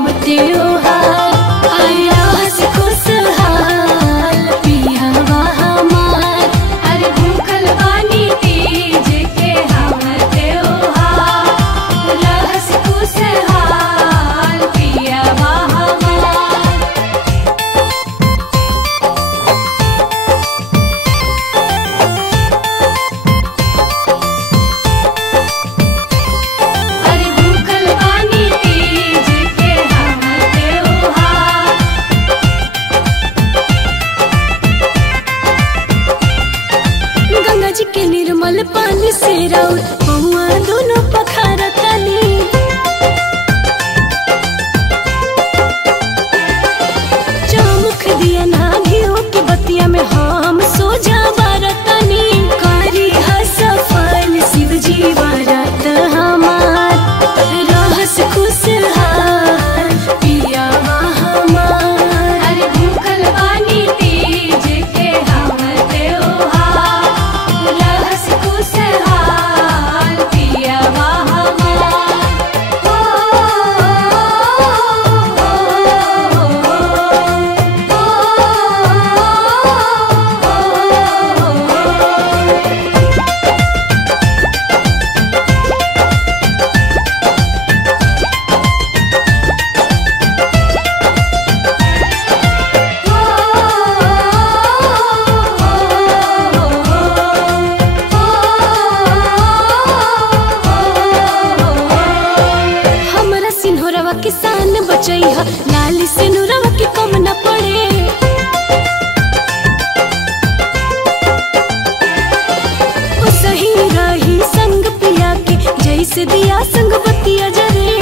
हम त्योहार आया हंस खुशहाल पिया हमार। अरे भूखल बानी तीज के हम त्योहार रहस खुशहाल पिया हमार। जी के निर्मल पानी से राउर पहुआ दोनों पखारतानी। चौमुख दिया ना घियो की बतिया में हम सोजा बारतानी। कारी सफल शिव जी बारत हमार रहस खुशहाल पिया हमार। अरे भूखल बानी तीज के हम त्योहार रहस खुशहाल पिया हमार। हमरा सिन्होरवा किसान बचैहा लाली से नुरवा के कम न पड़े। ओ सही रही संग पिया के जैसे दिया संग बतिया जरे।